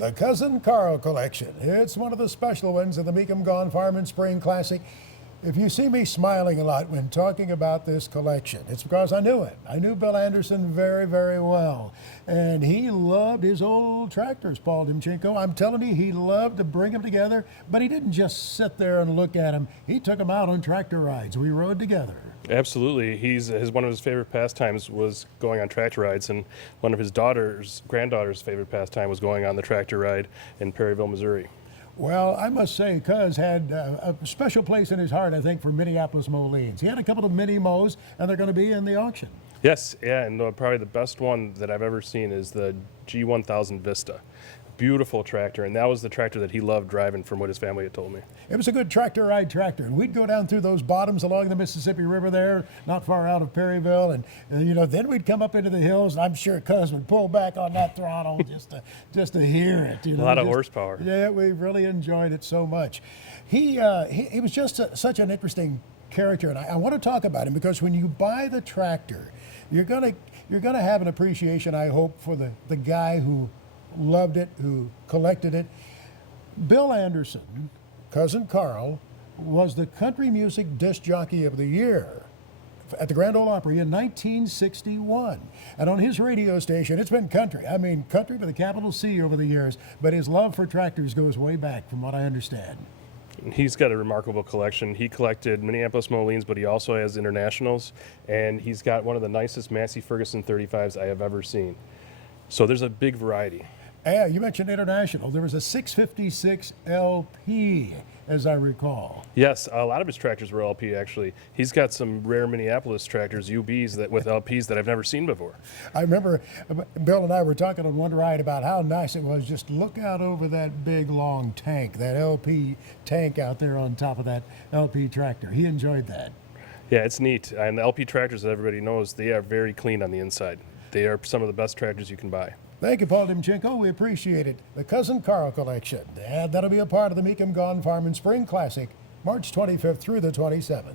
The Cousin Carl collection. It's one of the special ones of the Meekum Gone Farmin' Spring Classic. If you see me smiling a lot when talking about this collection, it's because I knew it. I knew Bill Anderson very, very well. And he loved his old tractors, Paul Demchenko. I'm telling you, he loved to bring them together, but he didn't just sit there and look at them. He took them out on tractor rides. We rode together. Absolutely. One of his favorite pastimes was going on tractor rides, and one of his granddaughter's favorite pastime was going on the tractor ride in Perryville, Missouri. Well, I must say, Cuz had a special place in his heart, I think, for Minneapolis Moleens. He had a couple of mini Moes, and they're going to be in the auction. Yes, yeah, and probably the best one that I've ever seen is the G1000 Vista. Beautiful tractor, and that was the tractor that he loved driving, from what his family had told me. It was a good tractor ride tractor, and we'd go down through those bottoms along the Mississippi River there, not far out of Perryville, and then we'd come up into the hills, and I'm sure Cuz would pull back on that throttle just to hear it. A lot of horsepower. Yeah, we really enjoyed it so much. He was just such an interesting character, and I want to talk about him because when you buy the tractor, you're gonna have an appreciation, I hope, for the guy who loved it, who collected it. Bill Anderson, Cousin Carl, was the Country Music Disc Jockey of the Year at the Grand Ole Opry in 1961. And on his radio station, it's been country. I mean, country with a capital C over the years, but his love for tractors goes way back, from what I understand. He's got a remarkable collection. He collected Minneapolis Moleens, but he also has internationals, and he's got one of the nicest Massey Ferguson 35s I have ever seen. So there's a big variety. Yeah, you mentioned international. There was a 656 LP, as I recall. Yes, a lot of his tractors were LP, actually. He's got some rare Minneapolis tractors, UBs, with LPs that I've never seen before. I remember Bill and I were talking on one ride about how nice it was just to look out over that big, long tank, that LP tank out there on top of that LP tractor. He enjoyed that. Yeah, it's neat. And the LP tractors, that everybody knows, they are very clean on the inside. They are some of the best tractors you can buy. Thank you, Paul Demchenko. We appreciate it. The Cousin Carl collection. And that'll be a part of the Meekum Gone Farmin' Spring Classic, March 25th through the 27th.